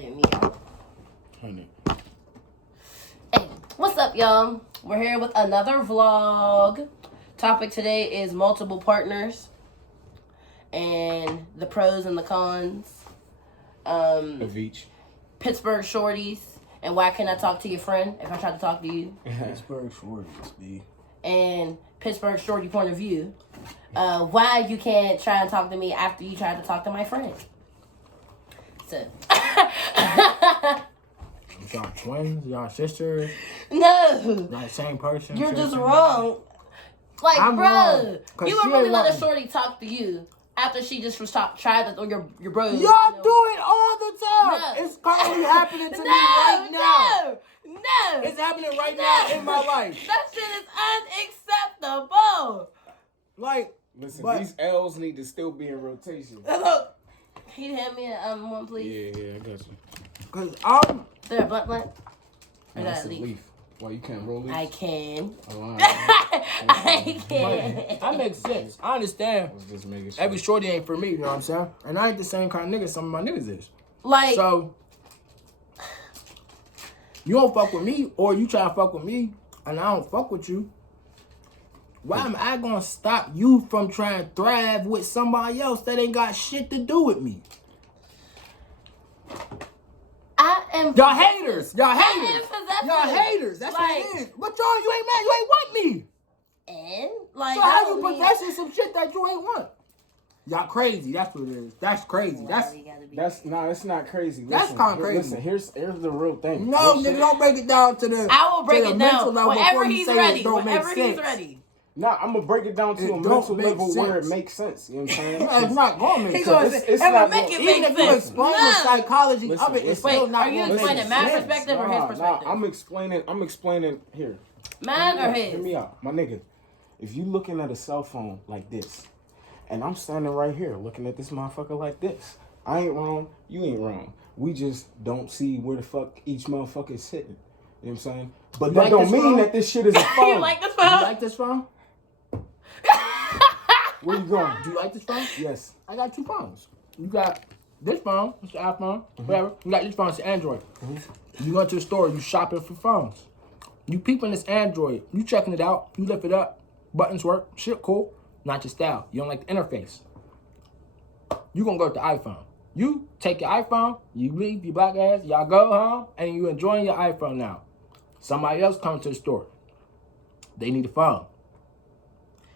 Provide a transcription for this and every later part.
edit me out. Honey. Hey, what's up, y'all? We're here with another vlog. Topic today is multiple partners and the pros and the cons. Of each. Pittsburgh shorties and why can't I talk to your friend if I try to talk to you? Pittsburgh shorties, B. And Pittsburgh shorty point of view. Why you can't try and talk to me after you tried to talk to my friend? So. Y'all twins? Y'all sisters? No. Like same person? You're just wrong. Like, I'm bro, wrong, you would really let a shorty talk to you after she just was tried to, or your bro. Y'all do it all the time. No. It's currently happening to me right now. No. It's happening right now in my life. That shit is unacceptable. Like, listen, but, these L's need to still be in rotation. Look, can you hand me a one, please? Yeah, I got you. Cause Is there a blunt? Or No, that that's a a leaf? leaf. Why you can't roll leaves? I can. Oh, I can. that makes sense. I understand. I was just making sure. Every shorty ain't for me, you know what I'm saying? And I ain't the same kind of nigga some of my niggas is. Like, So, you don't fuck with me, or you try to fuck with me, and I don't fuck with you. Why am I gonna stop you from trying to thrive with somebody else that ain't got shit to do with me? I am. Y'all haters. Y'all I am haters. possessive. Y'all haters. That's what it is. But y'all, you ain't mad. You ain't want me. And like, So how you possessing some shit that you ain't want? Y'all crazy. That's what it is. That's crazy. That's That's not crazy. That's Listen, kinda crazy. Listen, here's the real thing. no, Real nigga. shit. Don't break it down to the. I will break to it the mental down level whenever before you he's say ready. It don't Whenever make he's sense. ready. Nah, I'm gonna break it down to It a don't mental make level where it sense. makes sense. You know what I'm saying? Yeah, it's not going to make He sense. goes, It's it not will make going- it Even make if you sense. explain the No. psychology Listen, of it, it's listen. still Wait, not are going you to make explaining sense. my perspective or his perspective? I'm explaining here. Mine or Hear his? me out, my nigga. If you looking at a cell phone like this, and I'm standing right here looking at this motherfucker like this, I ain't wrong, you ain't wrong. We just don't see where the fuck each motherfucker is sitting. You know what I'm saying? But You that like don't this mean phone? that this shit is a phone. You like this Do you phone? like this phone? Where you going? Do you like this phone? Yes. I got two phones. You got this phone, it's the iPhone, whatever. You got this phone, it's the Android. You go to the store, you shopping for phones. You peeping this Android, you checking it out, you lift it up, buttons work, shit cool, not your style. You don't like the interface. You gonna go with the iPhone. You take your iPhone, you leave your black ass, y'all go home, and you enjoying your iPhone now. Somebody else comes to the store. They need a phone.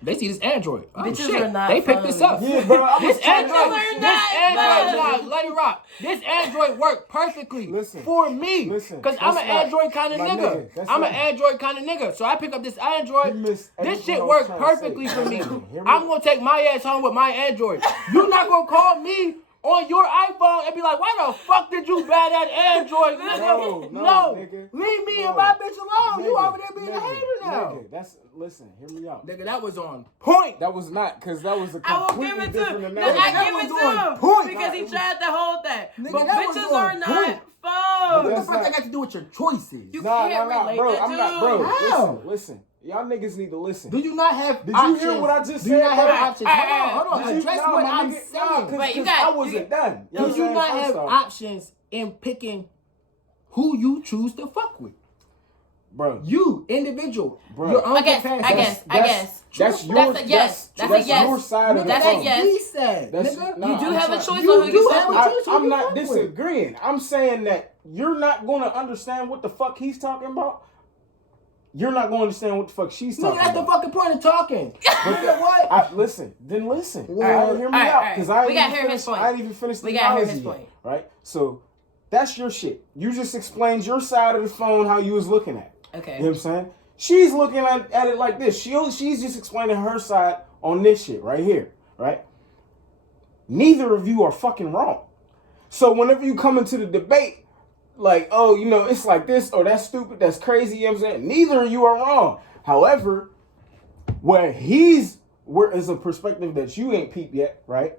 They see this Android. Oh, Bitches shit. are not They picked this up. Yeah, bro. This Android, are not let it rock. This Android worked perfectly Listen. for me. Listen, Because I'm an that's not- Android kind of my nigga. nigga, that's I'm an not- Android kind of nigga. So I pick up this Android. You missed This everything shit I was works trying to perfectly say. for me. Hear me I'm out. going to take my ass home with my Android. You're not going to call me on your iPhone and be like, why the fuck did you buy that Android, nigga? No, nigga. Leave me No. and my bitch alone. You Nigga, over there being a nigga, hater now. Nigga, listen, hear me out. Nigga, that was on point. That was not, because that was a I will completely give it to different him. No, analogy. I That give it was to on him point. because he Nah, it tried to hold that. Nigga, But that was bitches on are not point. phones. What the That's fuck not- that got to do with your choices? You Nah, can't relate bro. the I'm not, bro. two. How? Listen. Y'all niggas need to listen. Do you not have Did you options? hear what I just Do you said, not have bro? options? Hold on. Did you- Address nah, what my I'm nigga, saying. nah, 'cause Wait, you I got- wasn't done. You know Do what you I'm not saying? have First off, options in picking who you choose to fuck with? bro? You, individual. Bro. Your own I guess. capacity. That's your. That's a yes. That's a yes. your side of the That's a phone. yes. He said, That's- nigga. nah, You do I'm have a trying- choice You on who do you have fuck a with. choice. Who I'm you not fuck with? disagreeing. I'm saying that you're not going to understand what the fuck he's talking about. You're not going to understand what the fuck she's talking Nigga, that's the about. fucking point of talking. But you know what? Listen. Then listen. All right, Hear me all right, out, all right. because I We ain't gotta even hear his finished. point. I ain't even finished the We gotta hear analogy his yet, point. right? So that's your shit. You just explained your side of the phone, how you was looking at it. Okay. You know what I'm saying? She's looking at it like this. She's just explaining her side on this shit right here, right? Neither of you are fucking wrong. So whenever you come into the debate, like, oh, you know, it's like this, or that's stupid, that's crazy, you know what I'm saying? Neither of you are wrong. However, where is a perspective that you ain't peeped yet, right?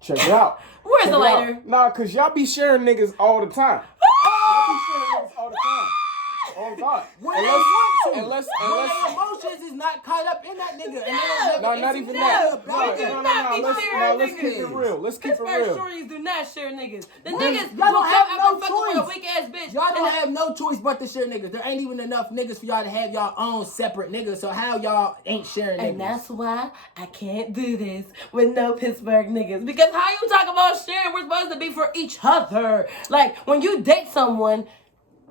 Check it out. Where's Check the it out. lighter? Nah, because y'all be sharing niggas all the time. Y'all be sharing niggas all the time. Oh, God. When they want unless Their emotions is not caught up in that nigga. And no, not even that. We do not be sharing Let's keep it niggas. real. Let's keep it Pittsburgh real. shorties do not share niggas. The What? niggas Y'all don't have no fucking with a choice. weak ass bitch. Y'all don't have no choice but to share niggas. There ain't even enough niggas for y'all to have y'all own separate niggas. So how y'all ain't sharing niggas? And that's why I can't do this with no Pittsburgh niggas. Because how you talk about sharing, we're supposed to be for each other. Like, when you date someone,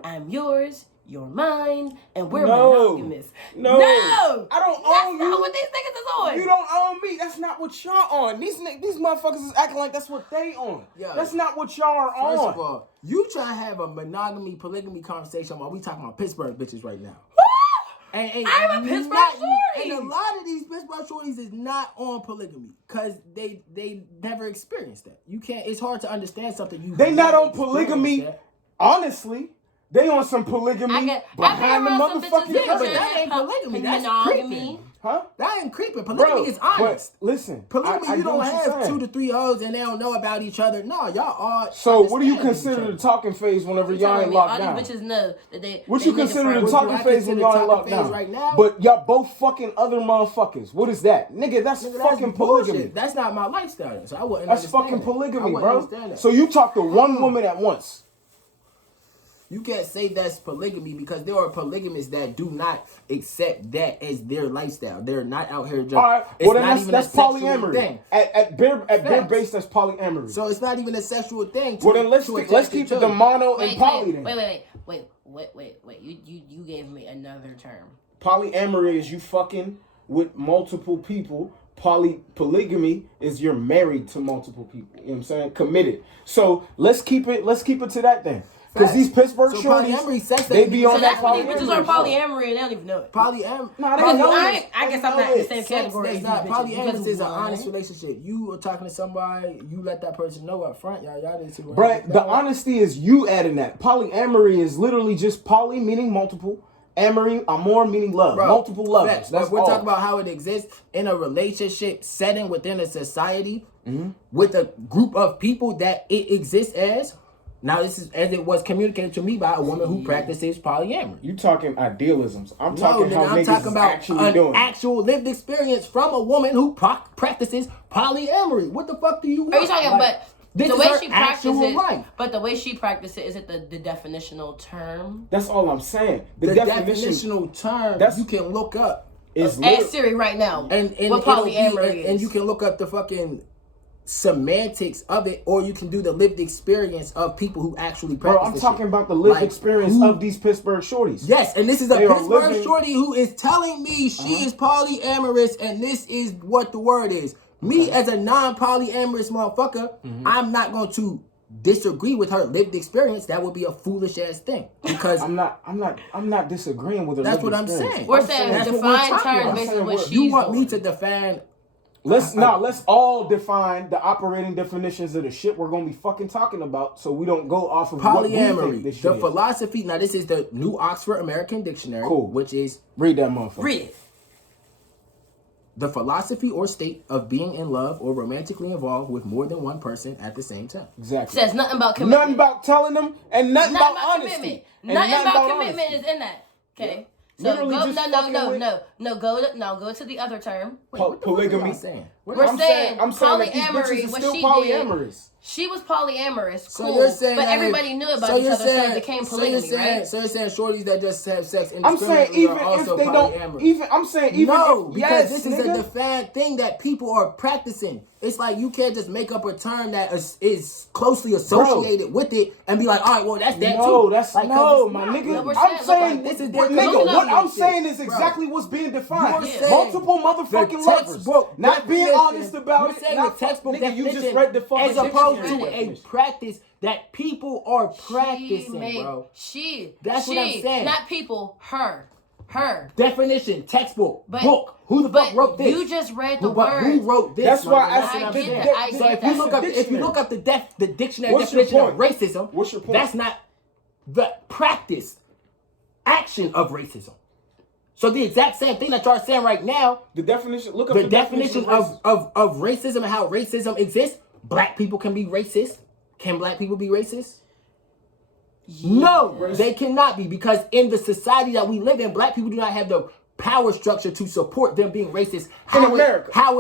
I'm yours, you're mine, and we're monogamous. No. That's I don't own not you. what these niggas is on. You don't own me. That's not what y'all on. These motherfuckers is acting like that's what they on. Yo, that's not what y'all are on. First of all, you try to have a monogamy, polygamy conversation while we talking about Pittsburgh bitches right now. And I'm a Pittsburgh shorty. And a lot of these Pittsburgh shorties is not on polygamy because they never experienced that. You can't. It's hard to understand something you. They not never on polygamy. experienced that. Honestly, they on some polygamy behind the motherfucking Yeah, but curtain. that ain't polygamy. That's monogamy. creeping. Huh? That ain't creeping. Polygamy is honest. But listen, Polygamy, I you get don't what you're have saying. 2 to 3 hoes and they don't know about each other. No, y'all all. So what do you understand consider each the other. talking phase whenever You y'all telling ain't me locked all down? these bitches know that they. What they you nigga consider the friends. talking What do I phase when consider y'all ain't talking locked phase down? right now? But y'all both fucking other motherfuckers. What is that, nigga? That's Nigga, fucking that's polygamy. bullshit. That's not my lifestyle. So I wouldn't. That's understand fucking that. polygamy, I wouldn't bro. understand that. So you talk to one woman at once. You can't say that's polygamy because there are polygamists that do not accept that as their lifestyle. They're not out here just. All right. It's Well, not then even that's a sexual polyamory. thing. At bare Facts. base, that's polyamory. So it's not even a sexual thing. Well, then let's keep it the mono and poly then. Wait. You gave me another term. Polyamory is you fucking with multiple people. Polygamy is you're married to multiple people. You know what I'm saying? Committed. So let's keep it to that then. Because these Pittsburgh So shorties, polyamory, sex they ain't be even on So that that's what these bitches are polyamory. polyamory and they don't even know it. Polyam. Nah, they Because know I it. guess They I'm not know in the it. same Sex, category that's as not these bitches. polyamorous Because is an one, honest relationship. You are talking to somebody, you let that person know up front, y'all didn't see Bruh, the honesty is you adding that. Polyamory is literally just poly meaning multiple, amory, amor meaning love. Bro, multiple lovers. facts, That's but we're all. talking about how it exists in a relationship setting within a society with a group of people that it exists as. Now, this is as it was communicated to me by a woman who practices polyamory. You talking idealisms. I'm No, talking nigga, how I'm niggas talking is about actually an doing it. actual lived experience from a woman who practices polyamory. What the fuck do you want? Are you talking Like, about this the is way her she actual practices? life. But the way she practices, is it the definitional term? That's all I'm saying. The definitional term That's- you can look up. Is Ask Siri right now. And what it'll polyamory is. and you can look up the fucking semantics of it, or you can do the lived experience of people who actually practice. Bro, I'm this talking shit. about the lived Like, experience who- of these Pittsburgh shorties. Yes, and this is a They are Pittsburgh living- shorty who is telling me she is polyamorous, and this is what the word is. Me as a non-polyamorous motherfucker, I'm not going to disagree with her lived experience. That would be a foolish ass thing because I'm not disagreeing with her. that's lived what I'm experience. saying. We're I'm saying that's what define we're talking terms about. based I'm on what saying she's you want me doing. to define. Let's all define the operating definitions of the shit we're gonna be fucking talking about, so we don't go off of what we think Polyamory, this shit the is. philosophy. Now, this is the New Oxford American Dictionary, Cool. which is Read that motherfucker. Read it. the philosophy or state of being in love or romantically involved with more than one person at the same time. Exactly. Says nothing about commitment. Nothing about telling them, and nothing Nothing about honesty. commitment. And Nothing about honesty. commitment is in that. Okay. So Literally go, just no, fucking with- go to the other term. Wait, what the fuck are polygamy. y'all saying? We're I'm saying I'm saying that these polyamory, bitches is what still she polyamorous. She was polyamorous, So cool, you're saying but that- everybody knew about so each you're other, so saying- it became so polygamy, you're saying, right? So you're saying shorties that just have sex I'm saying indiscriminately even are if also they polyamorous. don't, even I'm saying even No, if, because yes, this is nigga. a defined thing that people are practicing. It's like you can't just make up a term that is closely associated with it and be like, all right, well, that's that too. No, that's like, 'cause no, it's my not, nigga. bro. we're I'm saying, saying look, this is what, their nigga. look What up I'm shit, saying is bro. exactly what's being defined. You're saying Multiple motherfucking the lovers. textbook Not being definition- honest about you're it. saying Not the textbook nigga, you definition just read the fucking as opposed dictionary to a definition. practice that people are practicing, bro. That's what I'm saying. Not people, her. Definition, textbook, But- book. Who the fuck But wrote this? you just read the Who word. wrote this? That's why That's I what I'm said saying. that. I So get if you that. look up, if you look up the dictionary What's your definition of point? racism, What's your point? that's not the practice, action of racism. So the exact same thing that y'all saying right now, The definition. Look up the definition of racism and how racism exists. Black people can be racist. Can black people be racist? No, they cannot be, because in the society that we live in, black people do not have the power structure to support them being racist. In America. How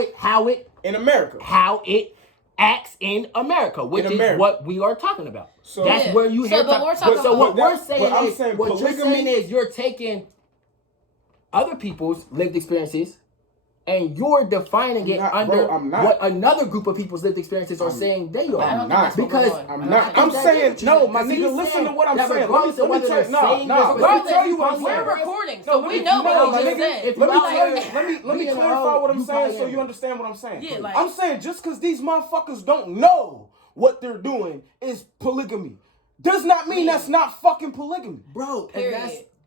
it acts in America, which is what we are talking about. So that's where you hear. What we're saying is you're taking other people's lived experiences and you're defining it under what another group of people's lived experiences are saying they are. I'm not. Because I'm not. I'm saying, no, my nigga, listen to what I'm saying. Let me tell you what I'm saying. We're recording, so we know what we just said. Let me clarify what I'm saying so you understand what I'm saying. Yeah, like, I'm saying just because these motherfuckers don't know what they're doing is polygamy does not mean that's not fucking polygamy. Bro,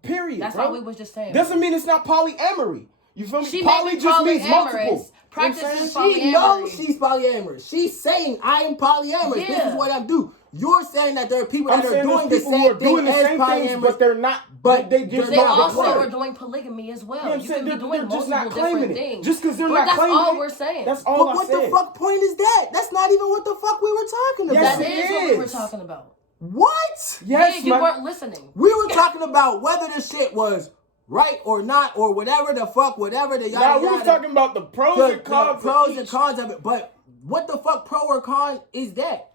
period. That's what we was just saying. Doesn't mean it's not polyamory. You feel me? Poly just means multiple. Practices she knows she's polyamorous. She's saying I am polyamorous. This is what I do. You're saying that there are people that are doing the same thing as polyamorous, but they're not. But they also are doing polygamy as well. You can be doing multiple different things. Just because they're not claiming it. That's all we're saying. That's all I said. What the fuck point is that? That's not even what the fuck we were talking about. That is what we were talking about. What? Yes, you weren't listening. We were talking about whether the shit was right or not, or whatever the fuck, whatever the yada yada. Now we were talking about the pros and cons. The pros and cons of it, but what the fuck pro or con is that?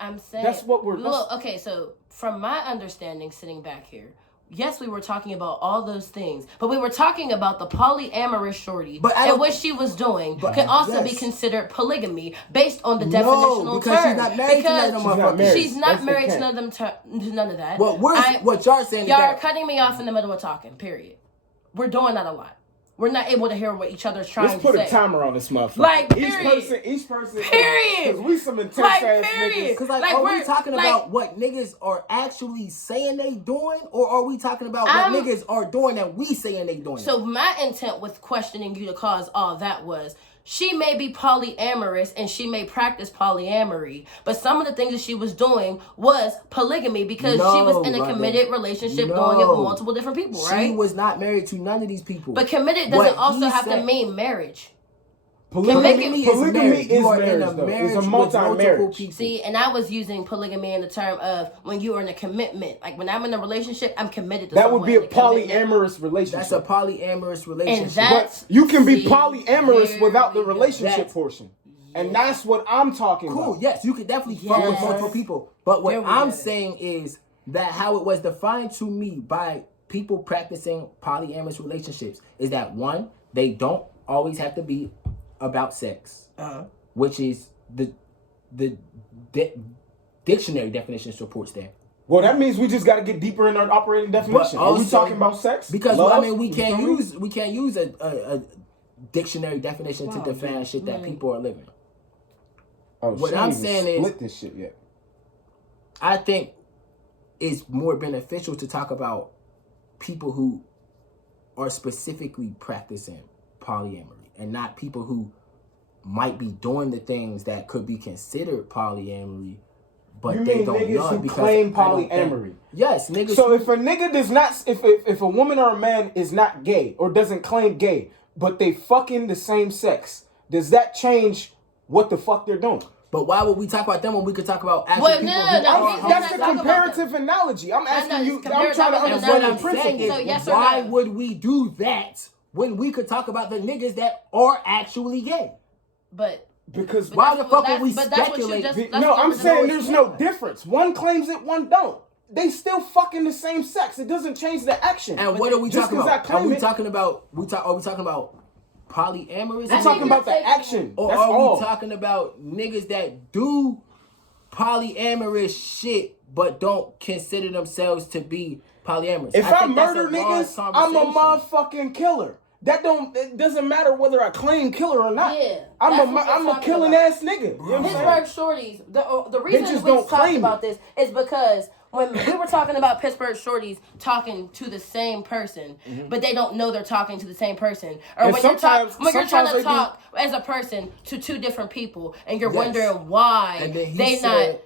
I'm saying that's what we're. Look, okay, so from my understanding, sitting back here, yes, we were talking about all those things, but we were talking about the polyamorous shorty and what she was doing can also be considered polygamy based on the definitional because term. She's not married to none of them motherfuckers. She's not married to none of that. Well, what y'all saying y'all are cutting me off in the middle of talking, period. We're doing that a lot. We're not able to hear what each other's trying to say. Let's put a timer on this motherfucker. Like, period. Each person. Period. Because we some intense ass niggas. Because are we talking about what niggas are actually saying they doing, or are we talking about what niggas are doing that we saying they doing? So my intent with questioning you to cause all that was, she may be polyamorous and she may practice polyamory, but some of the things that she was doing was polygamy because she was in a committed relationship doing it with multiple different people, right? She was not married to none of these people. But committed doesn't also have to mean marriage. Polygamy is marriage. It's a multi-marriage. See, and I was using polygamy in the term of when you are in a commitment. Like when I'm in a relationship, I'm committed to that would be a polyamorous relationship. That's a polyamorous relationship. And that's, but you can be polyamorous without the relationship portion. And that's what I'm talking about. Cool, yes, you could definitely fuck with multiple people. But what I'm saying is that how it was defined to me by people practicing polyamorous relationships is that one, they don't always have to be about sex, which is the dictionary definition supports that. Well, that means we just got to get deeper in our operating definition. Are we talking about sex? Because we can't use a dictionary definition to define shit that people are living. Oh, what I'm saying is split this shit yet. I think it's more beneficial to talk about people who are specifically practicing polyamory. And not people who might be doing the things that could be considered polyamory, but they don't know who claim polyamory. Yes, niggas. So if a nigga does not, if a woman or a man is not gay or doesn't claim gay, but they fucking the same sex, does that change what the fuck they're doing? But why would we talk about them when we could talk about actual people? That's a comparative analogy. I'm asking you. I'm trying to understand the principle. So yes or why would we do that when we could talk about the niggas that are actually gay? Because why the fuck would we speculate? No, I'm saying there's no difference. One claims it, one don't. They still fucking the same sex. It doesn't change the action. And what are we talking about? Are we talking about polyamorous? I'm talking about the action. Or are we talking about niggas that do polyamorous shit but don't consider themselves to be polyamorous? If I murder niggas, I'm a motherfucking killer. It doesn't matter whether I claim killer or not. Yeah, I'm a killing ass nigga. You know Pittsburgh shorties. The reason we talked about this is because when we were talking about Pittsburgh shorties talking to the same person, but they don't know they're talking to the same person, or when you're trying to talk as a person to two different people, and you're wondering why they not.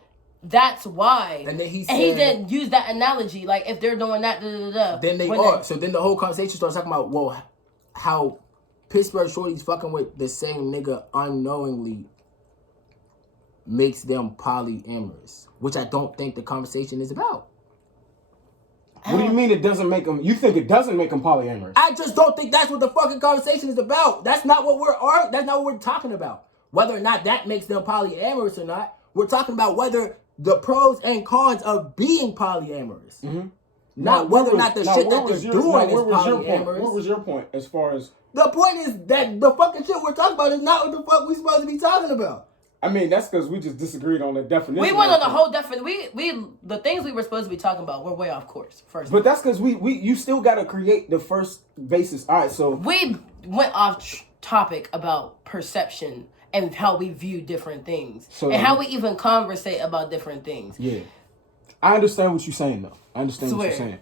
That's why. And then he didn't use that analogy. Like if they're doing that, then they are. So then the whole conversation starts talking about how Pittsburgh shorties fucking with the same nigga unknowingly makes them polyamorous, which I don't think the conversation is about. What do you mean it doesn't make them? You think it doesn't make them polyamorous? I just don't think that's what the fucking conversation is about. That's not what that's not what we're talking about. Whether or not that makes them polyamorous or not. We're talking about whether the pros and cons of being polyamorous. Mm-hmm. Not whether or not the shit that they're doing is polyamorous. What was your point as far as... The point is that the fucking shit we're talking about is not what the fuck we supposed to be talking about. I mean, that's because we just disagreed on the definition. We went on the whole definition. We the things we were supposed to be talking about were way off course. First, but that's because you still got to create the first basis. All right, so we went off topic about perception and how we view different things, and how we even conversate about different things. Yeah, I understand what you're saying, though. I understand what you're saying.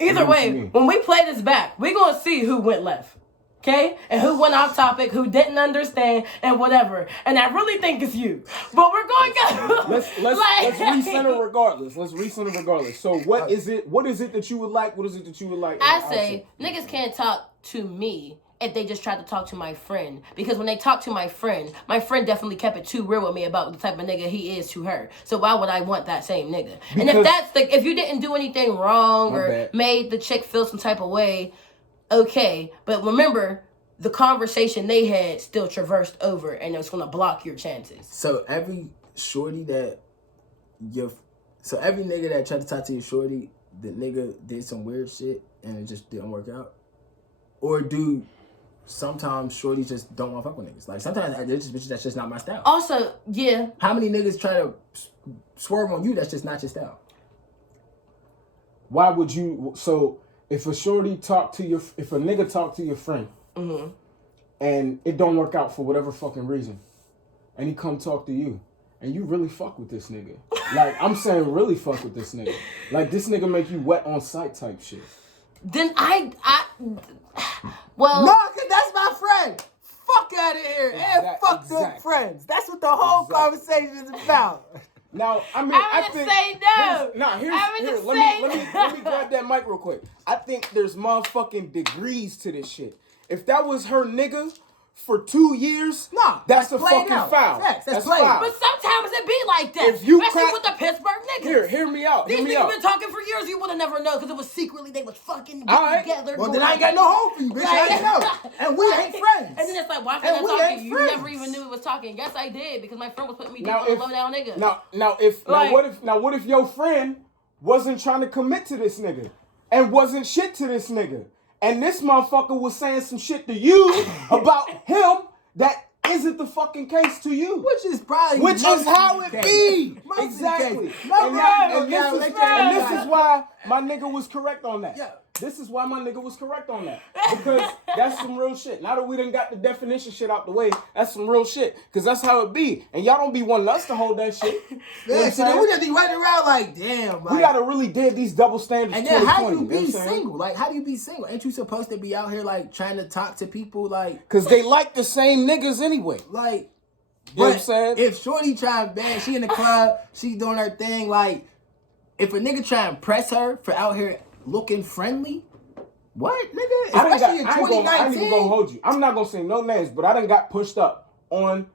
Either way, when we play this back, we're gonna see who went left. Okay? And who went off topic, who didn't understand, and whatever. And I really think it's you. But we're going to let's recenter regardless. Let's recenter regardless. So what is it that you would like? What is it that you would like? I say niggas can't talk to me if they just tried to talk to my friend. Because when they talk to my friend definitely kept it too real with me about the type of nigga he is to her. So why would I want that same nigga? And if you didn't do anything wrong or made the chick feel some type of way, okay, but remember, the conversation they had still traversed over, and it's gonna block your chances. So every nigga that tried to talk to your shorty, the nigga did some weird shit and it just didn't work out, or do sometimes shorties just don't want to fuck with niggas? Like sometimes there's just bitches that's just not my style. Also, yeah. How many niggas try to swerve on you that's just not your style? Why would you? So. If a nigga talk to your friend, mm-hmm. and it don't work out for whatever fucking reason, and he come talk to you, and you really fuck with this nigga, like I'm saying, really fuck with this nigga, like this nigga make you wet on sight type shit. Then no, cause that's my friend. Fuck out of here and fuck them friends. That's what the whole conversation is about. Now, I mean, I think say no. Let me grab that mic real quick. I think there's motherfucking degrees to this shit. If that was her nigga for 2 years, that's a fucking foul. That's foul. But sometimes it be like that. Especially with the Pittsburgh niggas. Hear me out. These niggas been talking for years. You would have never known because it was secretly they was fucking getting together. Well, then I ain't got no hope for you, bitch. I ain't know. And we ain't friends. And then it's like, why can't I talk to you? You never even knew it was talking. Yes, I did because my friend was putting me deep on a low down nigga. What if your friend wasn't trying to commit to this nigga and wasn't shit to this nigga? And this motherfucker was saying some shit to you about him that isn't the fucking case to you. Which is how it be. Exactly. And this is why my nigga was correct on that. Yeah. This is why my nigga was correct on that. Because that's some real shit. Now that we done got the definition shit out the way, that's some real shit. Because that's how it be. And y'all don't be wanting us to hold that shit. Yeah, so then we just be running around like, damn. Like, we got to really dead these double standards. And then how do you be single? Like, how do you be single? Ain't you supposed to be out here, like, trying to talk to people, like... Because they like the same niggas anyway. Like... You know what I'm saying? If shorty trying bad, she in the club, she doing her thing, like... If a nigga try and press her for out here... looking friendly? What, nigga? Especially in 2019. I ain't even gonna hold you. I'm not gonna say no names, but I done got pushed up on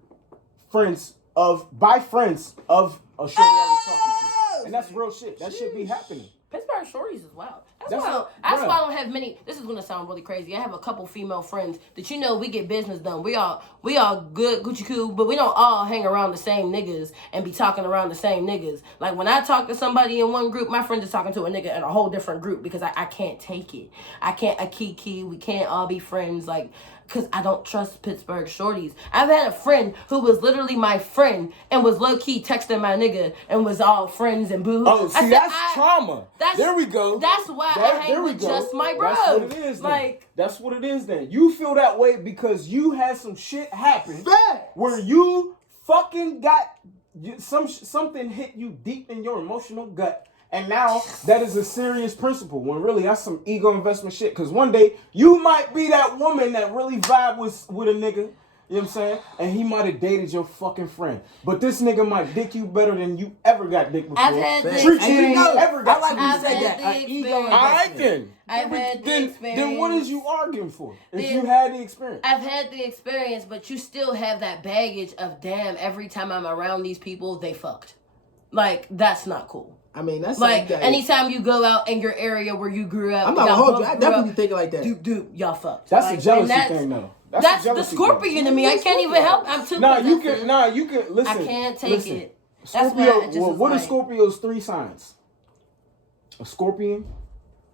by friends of a shorty I was talking to. And that's real shit. That shit be happening. Pittsburgh shorties is wild. That's why I don't have many. This is gonna sound really crazy. I have a couple female friends that we get business done. We all good, Gucci cool, but we don't all hang around the same niggas and be talking around the same niggas. Like when I talk to somebody in one group, my friend is talking to a nigga in a whole different group because I can't take it. I can't we can't all be friends like. Because I don't trust Pittsburgh shorties. I've had a friend who was literally my friend and was low-key texting my nigga and was all friends and boo. Oh, see, that's trauma. There we go. That's why I hang with just my bros. That's what it is then. That's what it is then. You feel that way because you had some shit happen where you fucking got something hit you deep in your emotional gut. And now that is a serious principle when really that's some ego investment shit. Because one day you might be that woman that really vibe with a nigga. You know what I'm saying? And he might have dated your fucking friend. But this nigga might dick you better than you ever got dick before. I've had the experience. I've had the experience. Then what is you arguing for? If you had the experience. I've had the experience, but you still have that baggage of damn, every time I'm around these people, they fucked. Like, that's not cool. I mean, that's like that anytime you go out in your area where you grew up. I'm not gonna hold you. I definitely think like that. Dude, y'all fucked. That's like, a jealousy thing, though. That's the Scorpion in me. I can't even help. I'm too. You can listen. I can't take it. Scorpio. What are Scorpio's 3 signs? A scorpion,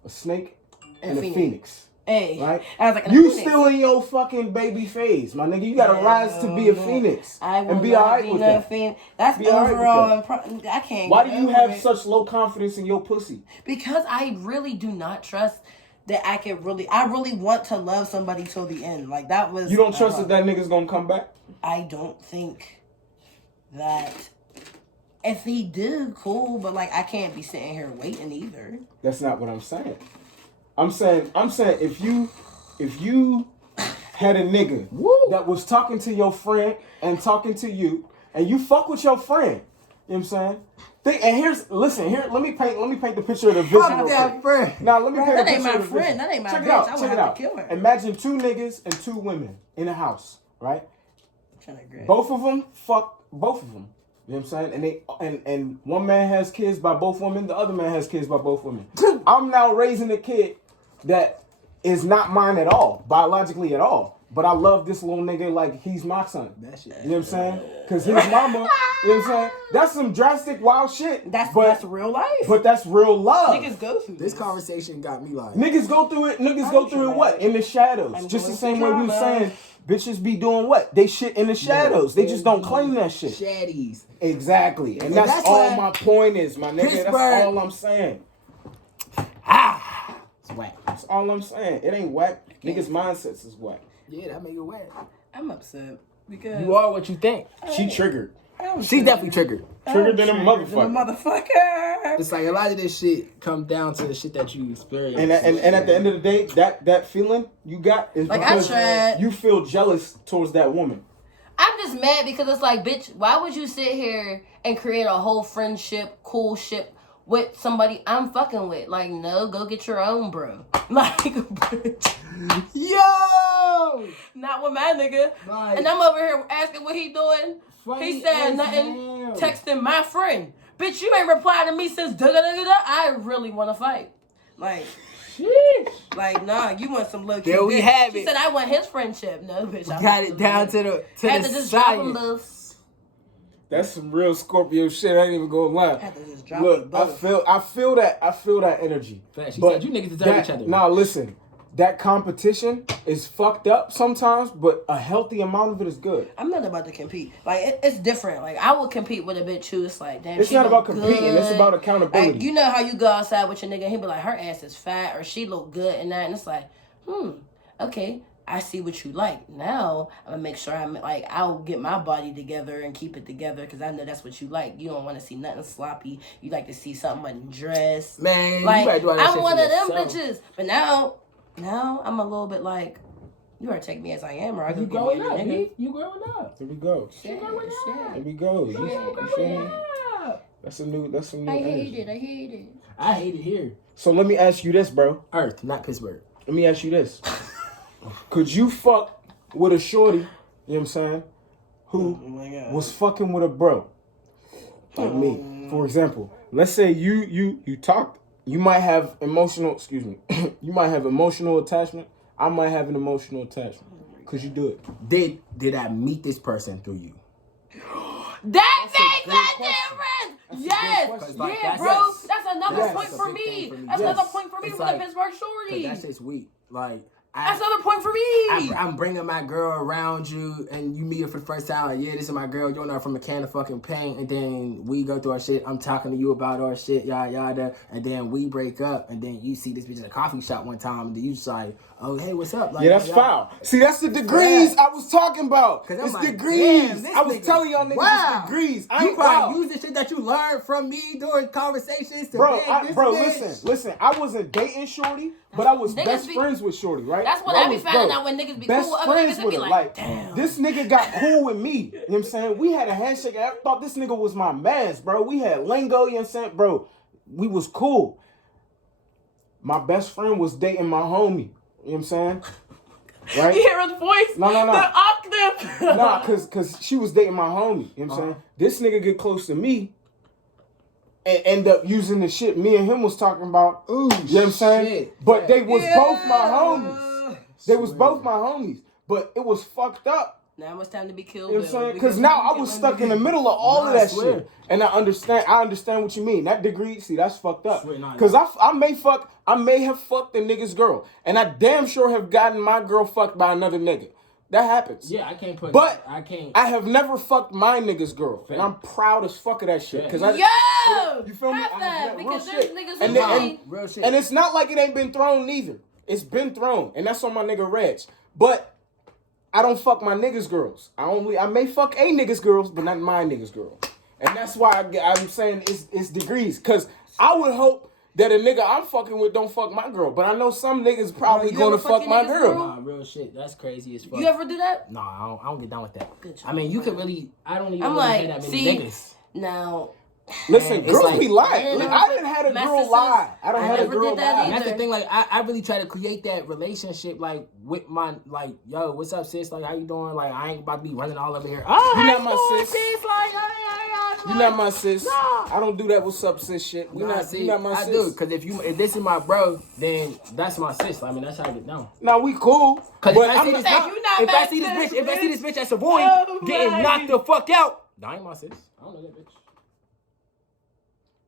a snake, and a phoenix. Hey, right? I was like, you still in your fucking baby phase, my nigga. You gotta rise to be a phoenix and be alright with that. That's overall. I can't. Why do you have such low confidence in your pussy? Because I really do not trust that I really want to love somebody till the end. Like that was. You don't trust that nigga's gonna come back? I don't think that. If he do, cool, but like I can't be sitting here waiting either. That's not what I'm saying. I'm saying if you had a nigga that was talking to your friend and talking to you, and you fuck with your friend, you know what I'm saying? Let me paint the picture of the visual. Fuck that friend. Now let me paint the picture. That ain't my friend. That ain't my bitch. I would have to kill her. Imagine 2 niggas and 2 women in a house, right? Both of them fuck both of them. You know what I'm saying? And one man has kids by both women, the other man has kids by both women. I'm now raising a kid that is not mine at all, biologically at all. But I love this little nigga like he's my son. That shit. You know what I'm saying? Because his mama, you know what I'm saying? That's some drastic wild shit. That's real life. But that's real love. Niggas go through this conversation got me like. Niggas go through it what? In the shadows. Just the same way we were saying. Bitches be doing what? They shit in the shadows. They just don't claim that shit. Shaddies. Exactly. And that's all my point is, my nigga. That's all I'm saying. It's whack. That's all I'm saying. It ain't whack. Niggas' mindsets is whack. Yeah, that make it whack. I'm upset because you are what you think. She triggered. She's definitely triggered. Triggered than a motherfucker. It's like a lot of this shit come down to the shit that you experience. And at the end of the day, that feeling you got is like because you feel jealous towards that woman. I'm just mad because it's like, bitch, why would you sit here and create a whole friendship, cool ship with somebody I'm fucking with? Like, no, go get your own, bro. Like, bitch. Yo! Not with my nigga. Like, and I'm over here asking what he doing. He said nothing, texting my friend. Bitch, you ain't replied to me since da-da-da-da-da. I really want to fight. Like, sheesh. Like, nah, you want some low key. There we have it. She said I want his friendship. No, bitch. I got it down to the had to just drop him loose. That's some real Scorpio shit. I ain't even gonna lie. Had to just drop Look, I feel that energy. She said you niggas deserve each other. Nah, listen. That competition is fucked up sometimes, but a healthy amount of it is good. I'm not about to compete. Like, it's different. Like, I would compete with a bitch who is like, damn, it's not about competing. It's about accountability. Like, you know how you go outside with your nigga and he be like, her ass is fat or she look good and that. And it's like, okay, I see what you like. Now, I'm going to make sure I'll get my body together and keep it together because I know that's what you like. You don't want to see nothing sloppy. You like to see something undressed. Man, like, you better do all that I'm shit one for of them yourself. bitches. But now I'm a little bit like, you better take me as I am, or I You could growing get up, me a man. nigga. You growing up. Here we go. Shit. Here we go. You feel me? That's some new I energy. hate it. I hate it here. So let me ask you this, bro. Earth, not Pittsburgh. Let me ask you this. Could you fuck with a shorty, you know what I'm saying, who was fucking with a bro? Like me. For example, let's say you talked. You might have emotional, you might have emotional attachment. I might have an emotional attachment. Could you do it? Did I meet this person through you? That makes a difference. Yes. Like, yeah, bro. That's another point for me. That's another point for me with the Pittsburgh shorty. That shit's weak. Like, that's another point for me. I'm bringing my girl around you, and you meet her for the first time. Like, yeah, this is my girl. You know her from a can of fucking paint, and then we go through our shit. I'm talking to you about our shit, yada yada, and then we break up, and then you see this bitch in a coffee shop one time, and then you just like, oh hey, what's up? Like, yeah, that's foul. See, that's the degrees I was talking about. It's like, degrees. Damn, I was telling y'all niggas it's degrees. You probably use the shit that you learned from me during conversations. Listen. I wasn't dating shorty, but I was best friends with shorty, right? That's what I be finding out when niggas be cool with other niggas. It be like, damn. This nigga got cool with me. You know what I'm saying? We had a handshake. I thought this nigga was my mans, bro. We had lingo, you know what I'm saying? Bro, we was cool. My best friend was dating my homie. You know what I'm saying? Right? You hear his voice? No. The octave. Nah, cause she was dating my homie. You know what I'm saying? This nigga get close to me. and end up using the shit me and him was talking about. Ooh, You know what I'm saying? shit. But they was both my Yeah. homies. They was both my homies. But it was fucked up. Now it's time to be killed. You know what I'm saying? Because now I was stuck in the middle of all of that shit. And I understand what you mean. That degree, see, that's fucked up. Because I may have fucked a nigga's girl. And I damn sure have gotten my girl fucked by another nigga. That happens. Yeah, I can't put. But I can't. I have never fucked my nigga's girl, and I'm proud as fuck of that shit. Cause Yo, you feel me? have that, because real there's shit. niggas And, who then, like- Real shit. and it's not like it ain't been thrown neither. It's been thrown, and that's on my nigga Reg. But I don't fuck my niggas' girls. I may fuck a nigga's girls, but not my nigga's girl. And that's why I'm saying it's degrees. Cause I would hope that a nigga I'm fucking with don't fuck my girl. But I know some niggas probably You gonna ever fuck fuck your my nigga's girl. girl? Nah, real shit. That's crazy as fuck. You ever do that? Nah, I don't get down with that. Good job. I mean, you could really. I don't even. I'm really like, say that many see, niggas. now. Listen, It's girls like- be lying. I I never- didn't had a my girl sisters- lie. I don't I had a never girl did that lie. And that's the either. thing, like, I really try to create that relationship, like, with my, like, yo, what's up, sis? Like, how you doing? Like, I ain't about to be running all over here. Oh, You how not you my doing, sis. Like, You not my sis. Nah. I don't do that what's up sis shit. You not my I sis. do, because if this is my bro, then that's my sis. I mean, that's how I get down. Now we cool. Because But if I see this, not- you not if I my see this sis, bitch, if I see this bitch at Savoy Oh, getting my. knocked the fuck out, that ain't my sis. I don't know that bitch.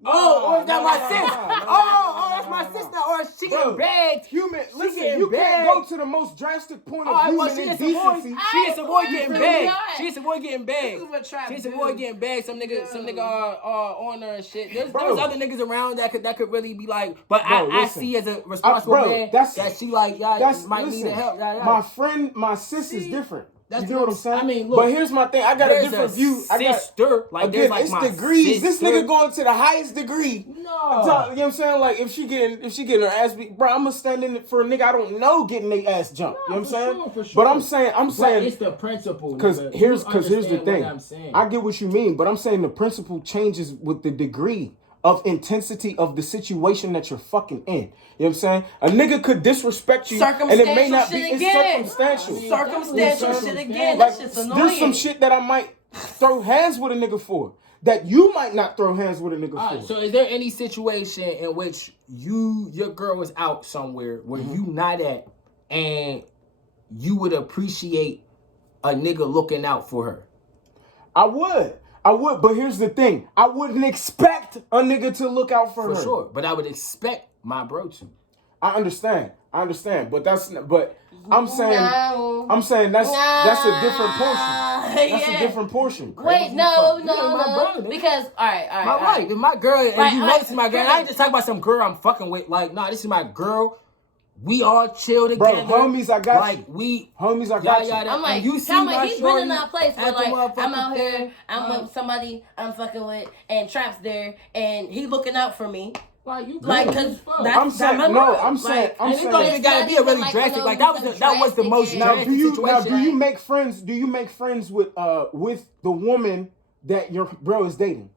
Oh, or is that my sis? Oh, that's my sister. Or she Bro, getting bagged. Human, listen, getting you can't bagged. go to the most drastic point of Oh, well, human she is Savoy. indecency. She is Savoy getting Really bagged. not. She is Savoy getting bagged. This is what trap She is do. Savoy getting bagged. Some nigga on her and shit. There's Bro. other niggas around that could really be like, but Bro, I listen. see as a responsible Bro, man that's- that she like, y'all That's might need listen. the help. My friend, my sis is different. That's You get what I'm saying? I mean, look, but here's my thing. I got a there's different view. I got sister, like again. there's like It's my degrees. This sister. nigga going to the highest degree. No. You know what I'm saying? Like if she getting her ass beat, bro, I'm gonna stand in it for a nigga I don't know getting their ass jumped. You know what I'm saying? for sure. But I'm saying it's the principle. because nigga. here's You the understand thing. what I'm saying. I get what you mean, but I'm saying the principle changes with the degree of intensity of the situation that you're fucking in. You know what I'm saying? A nigga could disrespect you and it may not be Circumstantial it's shit again. circumstantial. Circumstantial shit again. Like, That shit's annoying. there's some shit that I might throw hands with a nigga for that you might not throw hands with a nigga Alright, for. so is there any situation in which your girl was out somewhere where you not at and you would appreciate a nigga looking out for her? I would, but here's the thing. I wouldn't expect a nigga to look out for her. For sure. But I would expect my bro to. I understand, but I'm saying No. that's a different portion. That's a different portion. Wait, no, You know my brother. because all right. My wife, if my girl, and Right, you know alright. this is my girl, and I ain't just talking about some girl I'm fucking with. Like, nah, this is my girl. We all chill Bro, together. homies, I got like, you. Homies, I got you. I'm like, and you see tell my me, he's shorty been in that place where at the like I'm motherfucking out here, thing. I'm with somebody I'm fucking with, and Trap's there, and he looking out for me, Like, you like good. because Fuck. that's I'm saying, my no, bro. I'm saying, Like, I'm And it saying. don't even gotta be a really It's not drastic. even Like like that was the most drastic, Now, drastic situation. do you make friends? Do you make friends with the woman that your bro is dating?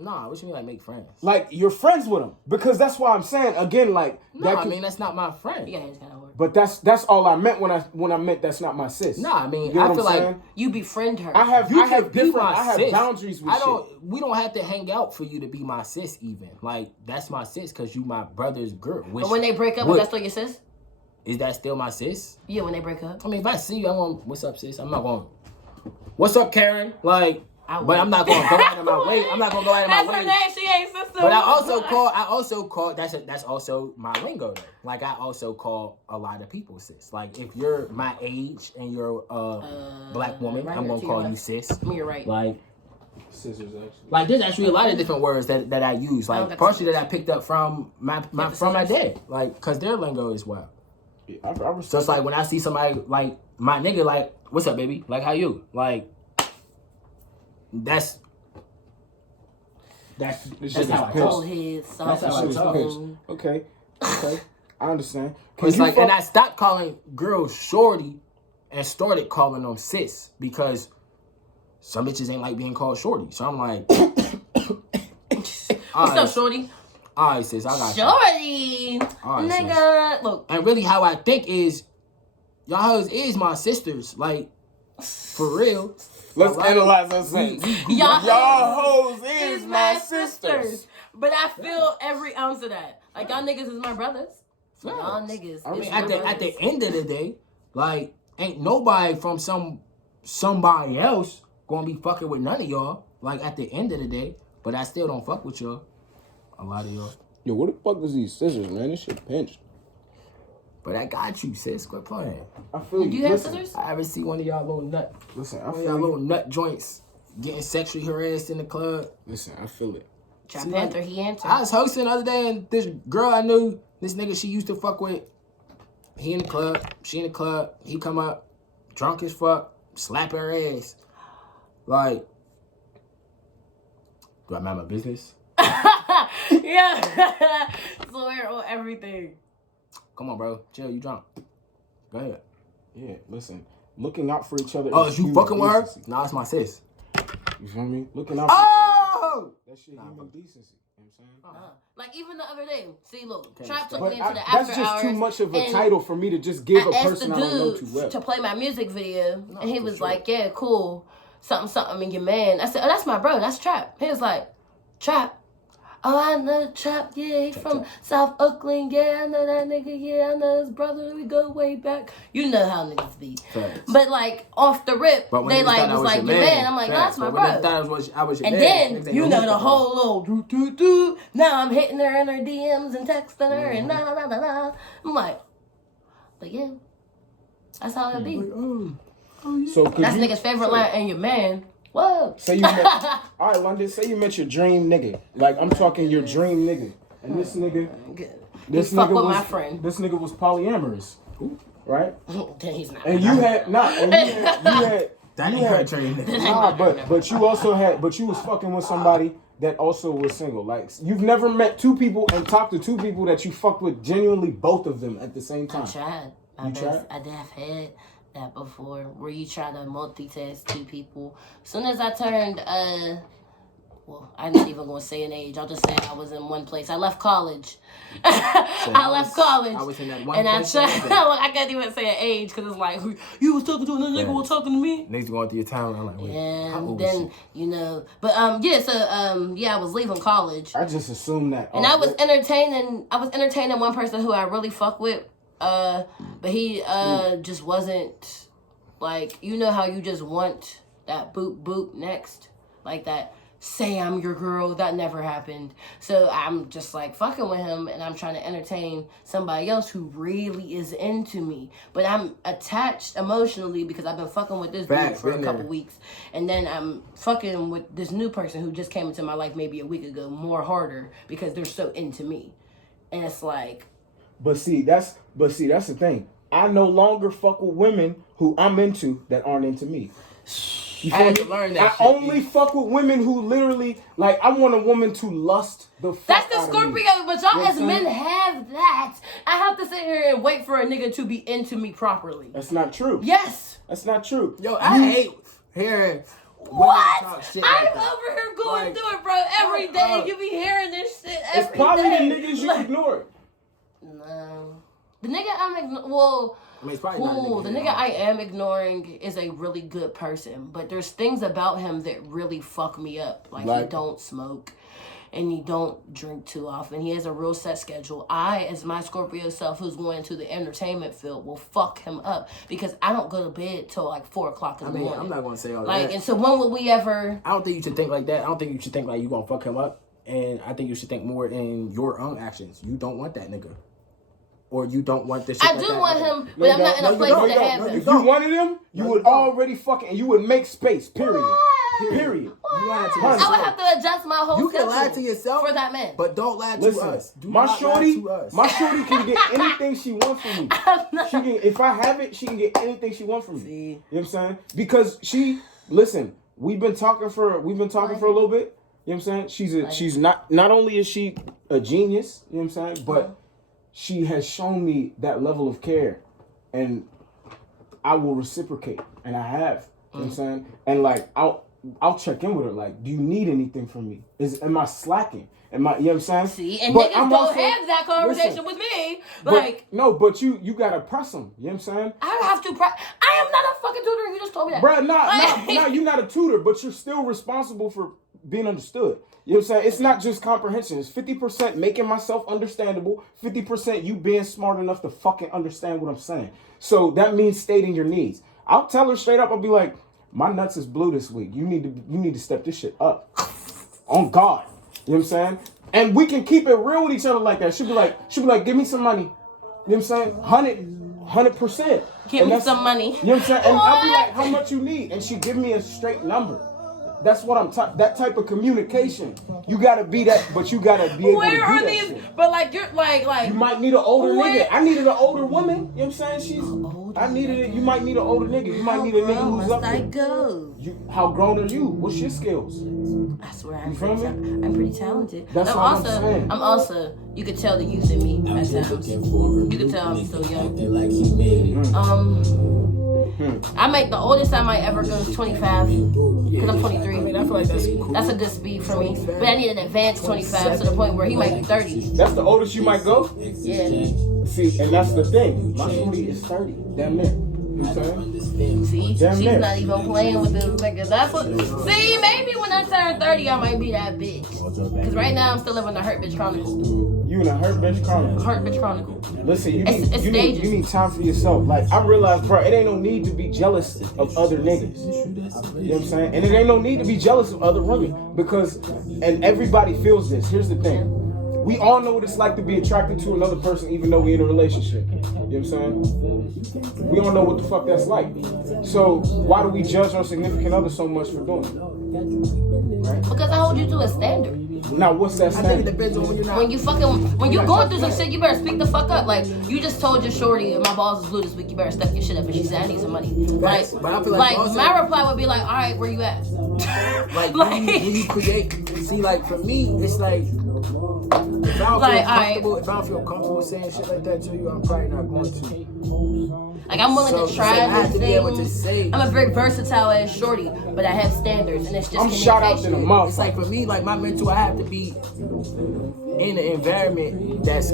Nah, what you mean like make friends? Like you're friends with him because that's why I'm saying again. Like No, that I could- mean that's not my friend. yeah, it's kind of work. but that's all I meant when I meant that's not my sis. Nah, I mean You get I what feel I'm like saying? You befriend her. I have you I have can be different my I have sis. boundaries with We don't have to hang out for you to be my sis. Even like that's my sis because you my brother's girl. Which, But when they break up, what- is that still your sis? is that still my sis? Yeah, when they break up. I mean, if I see you, I'm going, what's up, sis? I'm not going, what's up, Karen? Like, I but I'm not going to go out of my way. I'm not going to go out of my That's her way. name. She ain't sister. But I also call, that's also my lingo though. Like, I also call a lot of people sis. Like, if you're my age and you're a black woman, right I'm going to to call your you left. sis. You're right. Like, Scissors actually. like there's actually a lot of different words that I use. I don't Like, got partially the that I picked up from my dad. Like, because their lingo is wild. Yeah, I respect So it's like when I see somebody like my nigga, like, what's up, baby? Like, how you? Like, that's this that's shit how I is talk. Old head, That's soft how I Shit is talk. pissed. Okay, I understand. Can It's you like, and I stopped calling girls shorty and started calling them sis because some bitches ain't like being called shorty. So I'm like, What's up, shorty? all right, sis, I got you. Shorty, All right, nigga. Look, And really, how I think is, y'all hoes is my sisters. Like, For real. Let's Alright. analyze our sense. Y'all hoes is my my sisters. But I feel every ounce of that. Like, y'all niggas is my brothers. Facts. Y'all niggas. I mean, is at my the brothers. end of the day, like, ain't nobody from somebody else gonna be fucking with none of y'all. Like, at the end of the day, but I still don't fuck with y'all. A lot of y'all. Yo, what the fuck is these scissors, man? This shit pinched. But I got you, sis. Quit playing. I feel you. Do you have Listen, scissors? I ever see one of y'all little nut, Listen, I one of feel y'all little you. nut joints getting sexually harassed in the club. Listen, I feel it. Trap See, Panther, like, he answered. I was hosting the other day, and this girl I knew, this nigga she used to fuck with, he in the club, she in the club, he come up, drunk as fuck, slap her ass. Like, do I mind my business? Yeah. Swear on everything. Come on, bro. Chill, you drunk. Go ahead. Yeah, listen. Looking out for each other. Oh, is you human fucking with her? decency. Nah, it's my sis. You feel me? Looking out for Oh! each other. That shit human decency. You know what I'm saying? Like, even the other day, see, look, Okay, Trap took But me into the that's after just hours. too much of a and title for me to just give a I asked person the I don't know dude too well. to play my music video, No, and he for was sure. like, "Yeah, cool, something, something." And your man, I said, "Oh, that's my bro. That's Trap." He was like, "Trap." Oh, I know Trap. Yeah, he from South Oakland. Yeah, I know that nigga. Yeah, I know his brother. We go way back. You know how niggas be. Facts. But like off the rip, But when they niggas like thought I was like your man. I'm like, no, Facts. that's my But when they bro. thought I was your And man, then, niggas ain't you know know, who the fuck whole little do. Now I'm hitting her in her DMs and texting her and nah. I'm like, but yeah, that's how it be. So could That's you, nigga's favorite line and your man. Whoa. say you met, all right, London, say you met your dream nigga. Like, I'm talking your dream nigga. And this nigga, this fuck nigga with was, my friend. this nigga was polyamorous. Right? Then he's not. And you had, That you ain't had, her dream nigga. nah, but you also had, but you was fucking with somebody that also was single. Like, you've never met two people and talked to two people that you fucked with genuinely both of them at the same I time. tried. You tried? I did have had that before, where you try to multitask two people. As soon as I turned, well, I'm not even gonna say an age. I'll just say I was in one place. I left college. I left college. I was in that one and place. I tried. Look, I can't even say an age because it's like you was talking to another nigga, was talking to me. Niggas going through your time, and I'm like, wait, how And old then is you know, but yeah, so yeah, I was leaving college. I just assumed that. And I was entertaining one person who I really fuck with, but he just wasn't like, you know how you just want that boop next, like that say I'm your girl, that never happened. So I'm just like fucking with him, and I'm trying to entertain somebody else who really is into me, but I'm attached emotionally because I've been fucking with this dude for a couple weeks, and then I'm fucking with this new person who just came into my life maybe a week ago more harder because they're so into me, and it's like, But see, that's the thing. I no longer fuck with women who I'm into that aren't into me. You I feel had me? to learn that I shit, only fuck with women who literally, like, I want a woman to lust the fuck that's the out of me. Scorpio, but y'all You know as what I'm men saying? have that. I have to sit here and wait for a nigga to be into me properly. That's not true. Yes. That's not true. Yo, I hate hearing women What? talk shit I'm like that. over here going Like, through it, bro. Every day up. you be hearing this shit every It's probably day. the niggas you Like, ignored. no. The nigga well, I mean, it's probably not a cool. nigga, The you nigga know. I am ignoring is a really good person, but there's things about him that really fuck me up. Like, he Like? don't smoke and he don't drink too often. He has a real set schedule. I, as my Scorpio self who's going to the entertainment field, will fuck him up because I don't go to bed till like 4 o'clock in the morning. I'm not gonna say all Like, that. and so when would we ever? I don't think you should think like that. I don't think you should think like you gonna fuck him up. And I think you should think more in your own actions. You don't want that nigga. Or you don't want this shit I like do that. want Like, him, but I'm not in a you place don't. to No, you have don't. him. If you wanted him, you No, would you don't. already fucking, and you would make space, period. Period. You lie to Honey. yourself. I would have to adjust my whole You can schedule lie to yourself for that man. But don't lie to Listen, us. Do my not shorty, lie to us. my shorty can get anything she wants from me. She can, if I have it, she can get anything she wants from me. See. You know what I'm saying? Because listen, we've been talking for a little bit. You know what I'm saying? She's not only is she a genius, you know what I'm saying, but she has shown me that level of care, and I will reciprocate, and I have. You know what I'm saying? And like I'll check in with her. Like, do you need anything from me? Am I slacking? You know what I'm saying? See, and But niggas I'm don't also- have that conversation listen, with me. but- Like, no, but you gotta press them. You know what I'm saying? I have to. I am not a fucking tutor. You just told me that. Bruh, Like- you're not a tutor, but you're still responsible for being understood. You know what I'm saying? It's not just comprehension. It's 50% making myself understandable, 50% you being smart enough to fucking understand what I'm saying. So that means stating your needs. I'll tell her straight up, I'll be like, my nuts is blue this week. You need to step this shit up. On God. You know what I'm saying? And we can keep it real with each other like that. She'll be like, give me some money. You know what I'm saying? 100%. Give me some money. You know what I'm saying? And I'll be What? like, how much you need? And she give me a straight number. That's what I'm talking. That type of communication. You gotta be that, but you gotta be able Where to do are that these? shit. But like, you're like. You might need an older Where- nigga. I needed an older woman. You know what I'm saying? I needed it. You might need an older nigga. You might need a nigga How who's must up I there. go? How grown are you? What's your skills? I swear, You feel me? I'm pretty talented. That's I'm all I'm also, saying. I'm also. You could tell the youth in me at times. You could tell I'm still young. I make the oldest I might ever go is 25 because I'm 23. I mean, I feel like that's cool. That's a good speed for me. But I need an advanced 25 to the point where he might be 30. That's the oldest you might go? Yeah. See, and that's the thing. My shorty is 30. Damn near. You know what I'm saying? See, Damn she's near. not even playing with this nigga. That's what. See, maybe when I turn 30, I might be that bitch. Because right now I'm still living the Hurt Bitch Chronicle. You in a hurt bitch chronicle. Hurt Bitch Chronicle. Listen, you It's stages. need time for yourself. Like, I realize, bro, it ain't no need to be jealous of other niggas. You know what I'm saying? And it ain't no need to be jealous of other women. Because, and everybody feels this. Here's the thing. We all know what it's like to be attracted to another person even though we in a relationship. You know what I'm saying? We all know what the fuck that's like. So, why do we judge our significant other so much for doing it? Right? Because I hold you to a standard. Now, what's that I think it standard? depends on when you're not. When you going through some shit, you better speak the fuck up. Like, you just told your shorty, my balls is blue this week, you better step your shit up. And she said, I need some money. Like, But I feel like also- my reply would be like, all right, where you at? Like, when you create, see, like, for me, it's like, if I don't Like, feel comfortable, if I don't feel comfortable saying shit like that to you, I'm probably not going to. Like, I'm willing to try I have new to be able to things. say. I'm a very versatile ass shorty, but I have standards, and it's just I'm shot out communication. in a mouth. It's like for me, like my mental, I have to be in an environment that's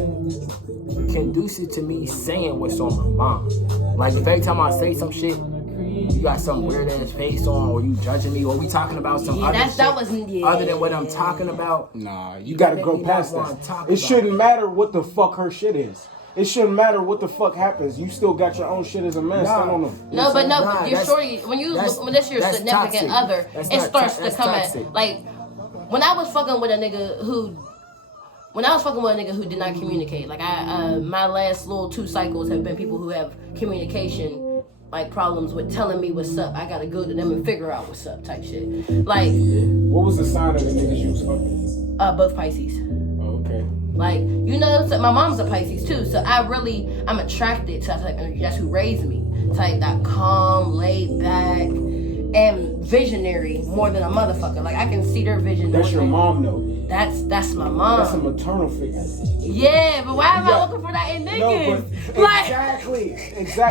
conducive to me saying what's on my mind. Like if every time I say some shit, you got some weird ass face on, or you judging me, or we talking about some Yeah, other that shit wasn't- yeah. other than what I'm talking about. Nah, you gotta make grow me past not wanna that. talk It about shouldn't matter what the fuck her shit is. It shouldn't matter what the fuck happens. You still got your own shit as a man. Nah. Stand on them. No, but no, Nah, but your that's- shorty, when this your that's significant toxic. other, That's it not starts that's to come toxic. at like when I was fucking with a nigga who. When I was fucking with a nigga who did not communicate, like my last little 2 cycles have been people who have communication like problems with telling me what's up. I gotta go to them and figure out what's up type shit. Like, What was the sign of the niggas you was fucking? both Pisces. Oh, okay. Like, you know, so my mom's a Pisces too, so I'm attracted to that type of energy. That's who raised me. Type that calm, laid back, and visionary more than a motherfucker. Like, I can see their vision. That's your mom though. That's my mom. That's a maternal figure. Yeah, but why am Yeah. I looking for that in No, niggas? but Like, exactly.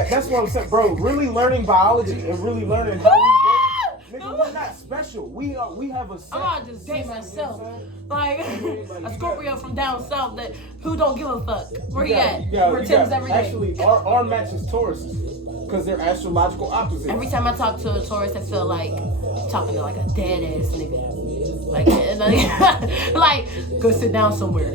That's what I'm saying, bro. Really learning biology and really learning how we work. Nigga, we're not special. We have a set. I'm gonna just date myself. Like Like, a Scorpio from down south that who don't give a fuck. Where he You at? got- Where you Tim's got- every day. Actually, our match is Taurus because they're astrological opposites. Every time I talk to a Taurus, I feel like talking to like a dead ass nigga. Like, like, go sit down somewhere.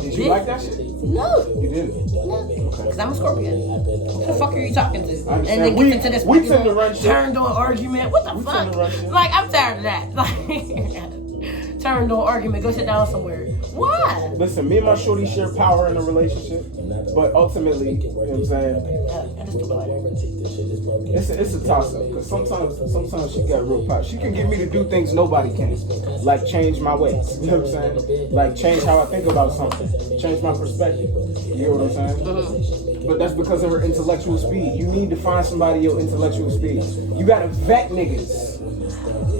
Did you like that shit? No, You didn't. no, because I'm a Scorpio. Who the fuck are you talking to? And understand. then We- get into this we fucking tend to run shit. turned on argument. What the We fuck? tend to run shit. Like, I'm tired of that. Like, turned on argument. Go sit down somewhere. Why? Listen, me and my shorty share power in a relationship, but ultimately, you know what I'm saying? I just do it like that. It's a toss up because sometimes she got real power. She can get me to do things nobody can, like change my ways. You know what I'm saying? Like change how I think about something, change my perspective. You know what I'm saying? But that's because of her intellectual speed. You need to find somebody your intellectual speed. You gotta vet niggas.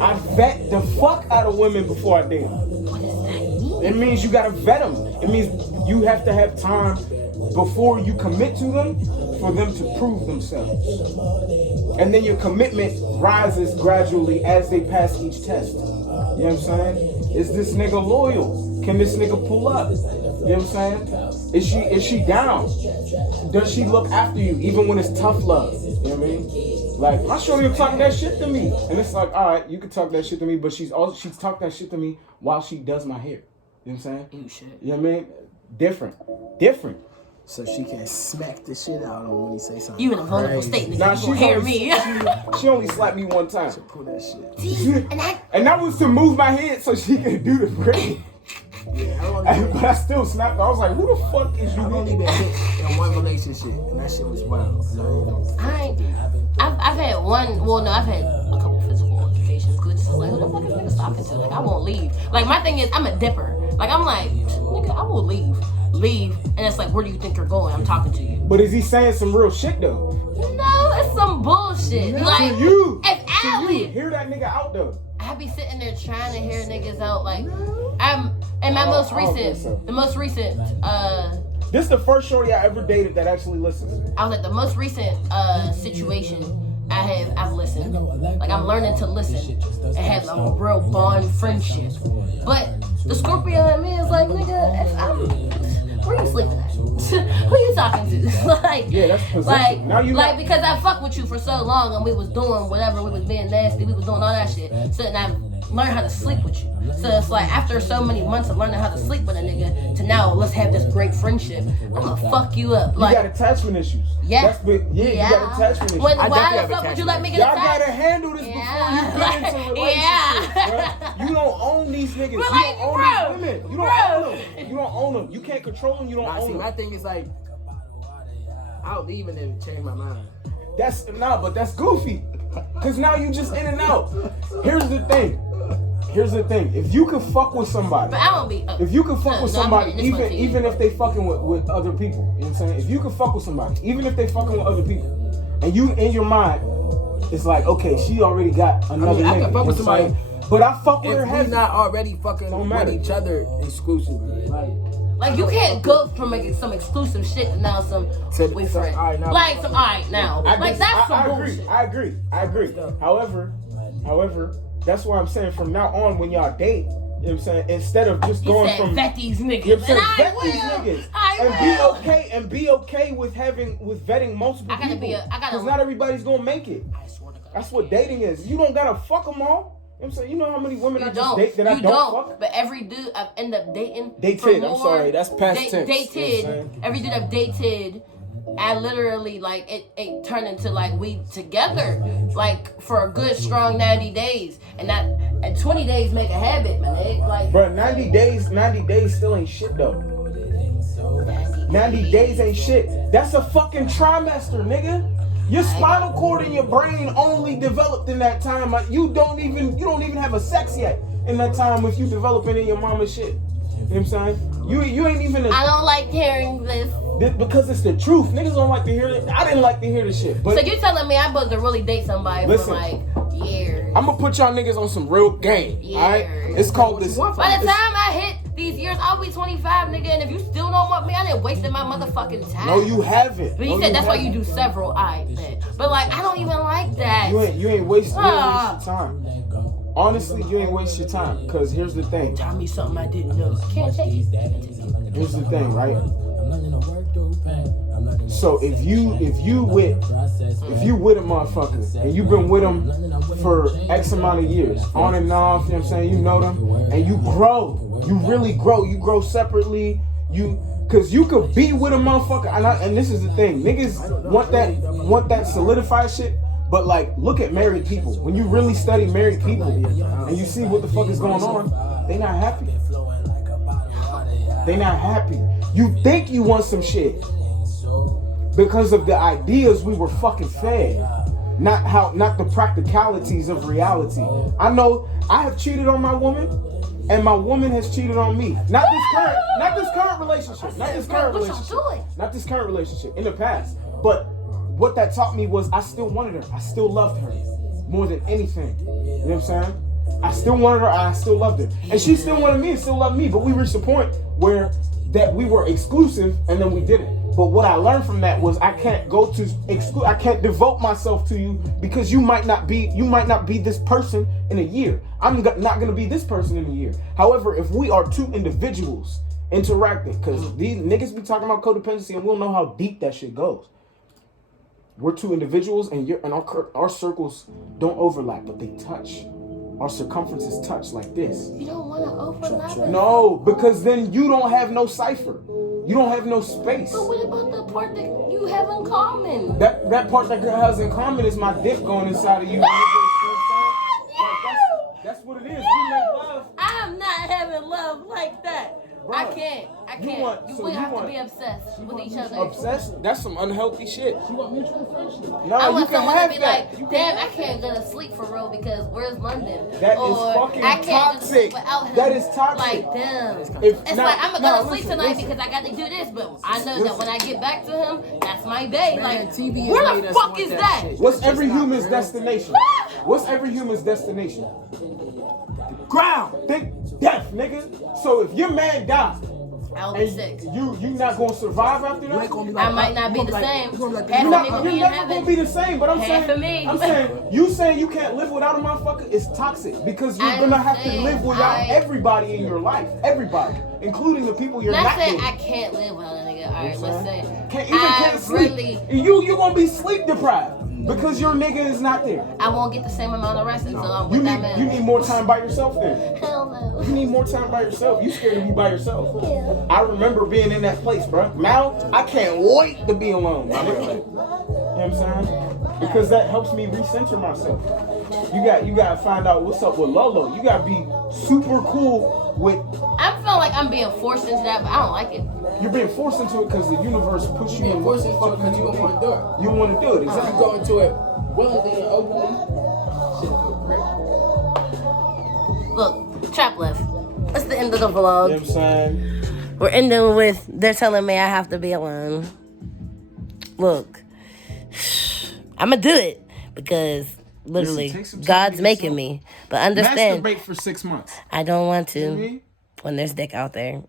I vet the fuck out of women before I date them. What does that mean? It means you gotta vet them. It means you have to have time before you commit to them for them to prove themselves. And then your commitment rises gradually as they pass each test. You know what I'm saying? Is this nigga loyal? Can this nigga pull up? You know what I'm saying? Is she down? Does she look after you even when it's tough love? You know what I mean? Like, my shorty will talk that shit to me. And it's like, all right, you can talk that shit to me, but she's talk that shit to me while she does my hair. You know what I'm saying? You shit. You know what I mean? Different. So she can smack the shit out of him when he say something. You in a vulnerable state, nigga. Nah, You gonna hear me. She only slapped me one time. Pull that shit. See, And that was to move my head so she could do the braid. Yeah, But I still snapped. I was like, who the fuck is you? I've only been hit in one relationship, and that shit was wild. I've had one. Well, no, I've had a couple physical altercations. Cause it's just like, who the fuck is nigga talking to? Like, I won't leave. Like, my thing is, I'm a dipper. Like, I'm like, nigga, I will leave, and it's like, where do you think you're going? I'm talking to you. But is he saying some real shit though? No, it's some bullshit. Like, To you. if To you. Allie, Hear that nigga out though. I be sitting there trying to hear niggas out. Like, I'm in my most I don't think recent, so. the most recent. This is the first shorty I ever dated that actually listens. I was at the most recent situation I've listened. Like, I'm learning to listen and have a real bond friendship. But the Scorpio in me is like, nigga, if I'm, where you sleeping at? Who you talking to? Like, Yeah, that's possessive. like, Now you like, because I fucked with you for so long and we was doing whatever, we was being nasty, we was doing all that shit. So then I learned how to sleep with you. So it's like, after so many months of learning how to sleep with a nigga, to now let's have this great friendship. I'm gonna fuck you up. Like, You got attachment issues. yeah, That's big. Yeah, you got attachment issues. When, I why definitely the have fuck would you attachment let me get Y'all attached? gotta handle this before you get into relationships. Yeah. Right? You don't own these niggas. You But like, don't own bro, these women. You don't bro. own them. You don't own them. You can't control them. You don't Nah, own see, them. my thing is like, I'll leave and then change my mind. But that's goofy. Cause now you just in and out. Here's the thing. If you can fuck with somebody, But I won't be. if you can fuck with I'm somebody, hitting this one to you. even if they fucking with other people, you know what I'm saying? If you can fuck with somebody, even if they fucking with other people, and you in your mind, it's like, okay, she already got another I nigga. can fuck with you know what I'm somebody, saying? But I fuck with her If we heavy. not already fucking Don't with matter. each other exclusively, Like, you can't go from like some exclusive shit to now some boyfriend. alright, now- Like some alright now. Like that's some bullshit. I agree. However, that's why I'm saying from now on when y'all date, you know what I'm saying, instead of just You going said from vet these niggas, you know what I'm and saying, vet these I niggas, will. and be okay with vetting multiple I gotta people. be I gotta. Because not everybody's gonna make it. I swear to God. That's what dating is. You don't gotta fuck them all. You know what I'm saying? You know how many women You I just don't. date that I You don't fuck? But every dude I've ended up dating. Dated, for I'm more- sorry, that's past tense. You know what I'm Dated. saying? Every dude I've dated, I literally like it turned into like we together like for a good strong 90 days, and 20 days make a habit, man. Like, Bro, 90 days still ain't shit though. 90 days ain't shit. That's a fucking trimester, nigga. Your spinal cord and your brain only developed in that time. Like, you don't even have a sex yet in that time if you developing in your mama's shit. You know what I'm saying? You ain't even I don't like hearing this. because it's the truth. Niggas don't like to hear it. I didn't like to hear the shit. But So you telling me I'm supposed to really date somebody Listen. for like years? I'm gonna put y'all niggas on some real game. Alright? It's called this. By the time I hit these years, I'll be 25, nigga. And if you still don't want me, I didn't wasted my motherfucking time. No, you haven't. But you No, said that's why you haven't. do several. I bet. But like, I don't even like that. You ain't waste your Ah. time. Honestly, you ain't waste your time. Cause here's the thing. Tell me something I didn't know. I can't take it. Here's the thing, right? So if you with a motherfucker and you've been with them for X amount of years, on and off, you know what I'm saying? You know them, and you grow. You really grow. You grow separately. Cause you could be with a motherfucker, and this is the thing, niggas want that solidified shit. But like, look at married people. When you really study married people and you see what the fuck is going on, they not happy. They not happy. You think you want some shit because of the ideas we were fucking fed, not the practicalities of reality. I know I have cheated on my woman, and my woman has cheated on me. Not this current relationship. Not this current relationship. In the past, but what that taught me was I still wanted her. I still loved her more than anything. You know what I'm saying? I still wanted her. I still loved her, and she still wanted me and still loved me. But we reached a point where that we were exclusive, and then we didn't. But what I learned from that was I can't go to exclude. I can't devote myself to you because you might not be this person in a year. I'm not gonna be this person in a year. However, if we are two individuals interacting, because these niggas be talking about codependency and we don't know how deep that shit goes. We're two individuals and our circles don't overlap, but they touch. Our circumferences touch like this. You don't want to overlap it? No, because then you don't have no cipher. You don't have no space. But what about the part that you have in common? That part that girl has in common is my dick going inside of you. That's what it is. We make love. I'm not having love like that. Bro, I can't. We have to be obsessed with each other. Obsessed? That's some unhealthy shit. You want mutual friendship? No, I you want can someone to have be that. like, damn, I can't go to sleep for real because where's London? That is Or fucking I can't toxic. Sleep without him. That is toxic. Like, damn. If- It's now- like, I'm going to now, go to sleep listen, tonight listen. because I got to do this, but I know that when I get back to him, that's my day. Man, Like, TV has where made the us fuck want is that that? shit. What's That's every just not human's real. destination? What's every human's destination? Ground. Think death, nigga. So if your man dies, I'll be and sick. you not gonna survive after You ain't that? gonna be like, I might not be you the gonna same. You gonna be like, Half You're, of not, me you're will be in never heaven. gonna be the same, but I'm Half of me. saying, you saying you can't live without a motherfucker is toxic because you're I'm gonna have to saying live without I- everybody in your life, everybody, including the people you're Not not saying dating. I can't live without a nigga. All right, let's say Can't sleep. really, You're gonna be sleep deprived because your nigga is not there. I won't get the same amount of rest until I'm with that man. You need more time by yourself then. Hell no. You need more time by yourself. You scared to be by yourself. Yeah. I remember being in that place, bro. Now I can't wait to be alone. My nigga. You know what I'm saying? Because that helps me recenter myself. You gotta find out what's up with Lolo. You gotta be super cool with. I feel like I'm being forced into that, but I don't like it. You're being forced into it because the universe puts you in what forced the into fuck it 'cause you don't wanna do it. You want to do it, If you exactly. go into it willingly and openly, shit feel great. Look, trap left. That's the end of the You know vlog. what I'm saying? We're ending with they're telling me I have to be alone. Look, I'm gonna do it because literally take some time God's to making yourself. me. But understand, Masturbate for 6 months. I don't want You know to what I mean? when there's dick out there.